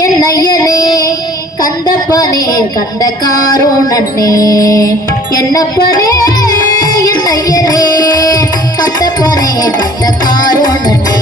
என்னையனே கந்தப்பனே கந்த காரோணனே என்னப்பனே என்னையனே கந்தப்பனே கந்த காரோணனே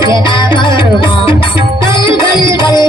যেটা করব গল গল গল